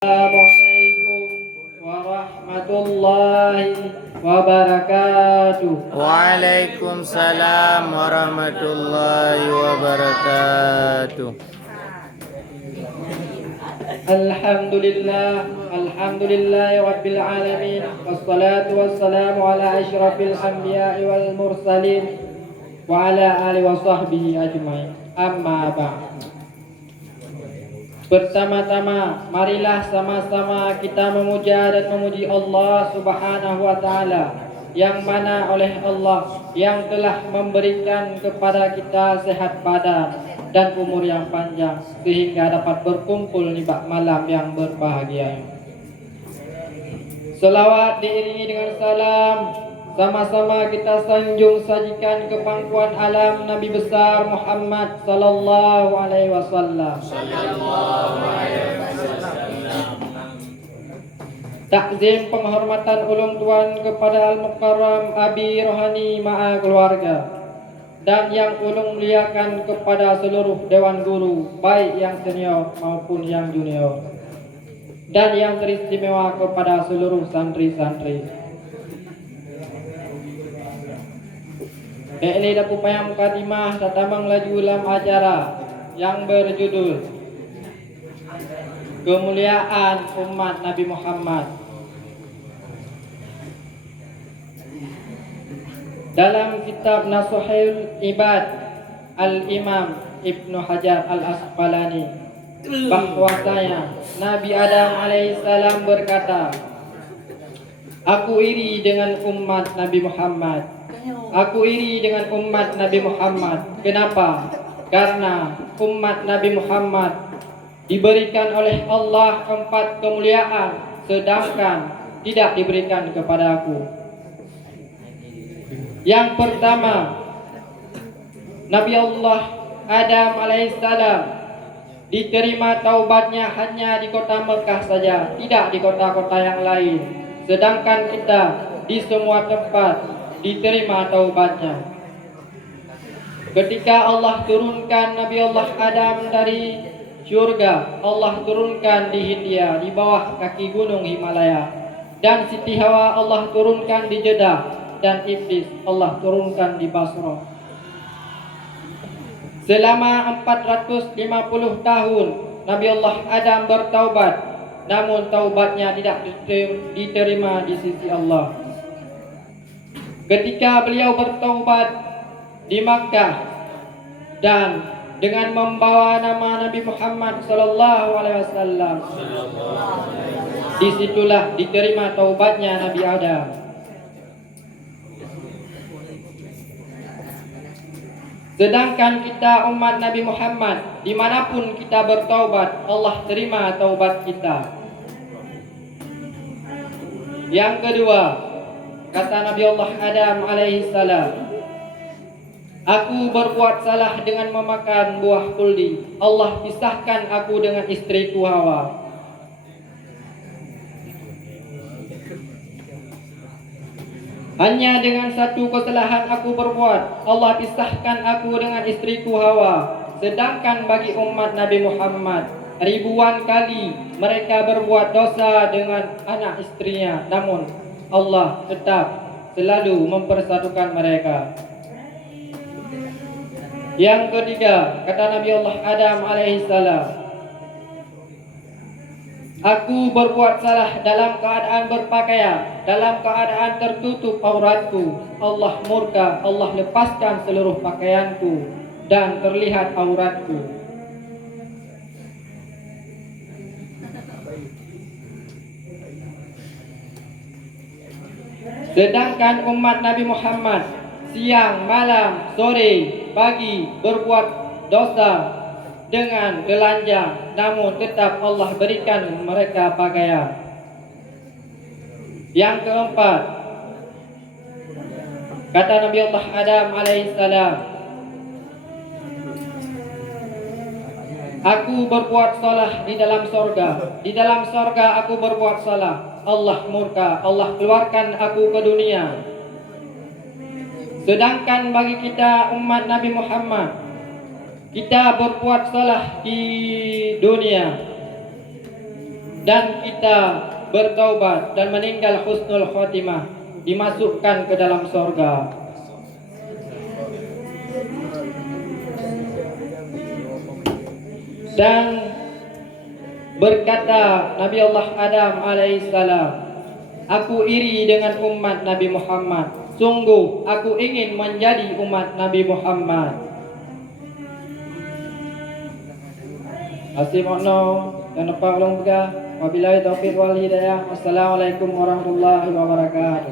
Assalamualaikum warahmatullahi wabarakatuh. Waalaikumsalam warahmatullahi wabarakatuh. Alhamdulillah rabbil alamin. Wassalatu wassalamu ala asyrafil anbiya'i wal mursalin wa ala alihi wa sahbihi ajmain. Amma ba'd. Bersama-tama marilah sama-sama kita memuja dan memuji Allah Subhanahu wa taala, yang mana oleh Allah yang telah memberikan kepada kita sehat badan dan umur yang panjang sehingga dapat berkumpul di malam yang berbahagia. Selawat diiringi dengan salam, sama-sama kita sanjung sajikan ke pangkuan alam Nabi besar Muhammad sallallahu alaihi wasallam. Takzim penghormatan ulum tuan kepada Al-Mukarram Abi Rohani Ma'a keluarga, dan yang ulum muliakan kepada seluruh dewan guru, baik yang senior maupun yang junior, dan yang teristimewa kepada seluruh santri-santri. Ini dapat payang mukadimah tatamang laju dalam acara yang berjudul Kemuliaan Umat Nabi Muhammad. Dalam kitab Nasuhul Ibad Al-Imam Ibnu Hajar Al-Asqalani bahwasanya Nabi Adam alaihissalam berkata, "Aku iri dengan umat Nabi Muhammad. Aku iri dengan umat Nabi Muhammad. Kenapa? Karena umat Nabi Muhammad diberikan oleh Allah 4 kemuliaan, sedangkan tidak diberikan kepada aku. Yang pertama, Nabi Allah Adam alaihissalam diterima taubatnya hanya di kota Mekah saja, tidak di kota-kota yang lain. Sedangkan kita di semua tempat diterima taubatnya. Ketika Allah turunkan Nabi Allah Adam dari surga, Allah turunkan di Hindia di bawah kaki gunung Himalaya, dan Siti Hawa Allah turunkan di Jeddah, dan Iblis Allah turunkan di Basra. Selama 450 tahun Nabi Allah Adam bertaubat, namun taubatnya tidak diterima di sisi Allah. Ketika beliau bertaubat di Makkah dan dengan membawa nama Nabi Muhammad sallallahu alaihi wasallam, disitulah diterima taubatnya Nabi Adam. Sedangkan kita umat Nabi Muhammad, dimanapun kita bertaubat, Allah terima taubat kita. Yang kedua, kata Nabi Allah Adam alaihissalam, "Aku berbuat salah dengan memakan buah kuldi. Allah pisahkan aku dengan istriku Hawa. Hanya dengan satu kesalahan aku berbuat, Allah pisahkan aku dengan istriku Hawa. Sedangkan bagi umat Nabi Muhammad, ribuan kali mereka berbuat dosa dengan anak istrinya, namun Allah tetap selalu mempersatukan mereka." Yang ketiga, kata Nabi Allah Adam alaihissalam, "Aku berbuat salah dalam keadaan berpakaian, dalam keadaan tertutup auratku. Allah murka, Allah lepaskan seluruh pakaianku dan terlihat auratku." Sedangkan umat Nabi Muhammad siang, malam, sore, pagi berbuat dosa dengan telanjang, namun tetap Allah berikan mereka pakaian. Yang keempat, kata Nabi Allah Adam alaihissalam, "Aku berbuat salah di dalam sorga. Di dalam sorga aku berbuat salah. Allah murka, Allah keluarkan aku ke dunia." Sedangkan bagi kita umat Nabi Muhammad, kita berbuat salah di dunia, dan kita bertaubat dan meninggal husnul khotimah, dimasukkan ke dalam sorga. Dan berkata Nabi Allah Adam alaihissalam, aku iri dengan umat Nabi Muhammad. Sungguh aku ingin menjadi umat Nabi Muhammad. Asimokno dan apa ulung pegah. Wabillahi taufiq wal hidayah. Wassalamualaikum warahmatullahi wabarakatuh.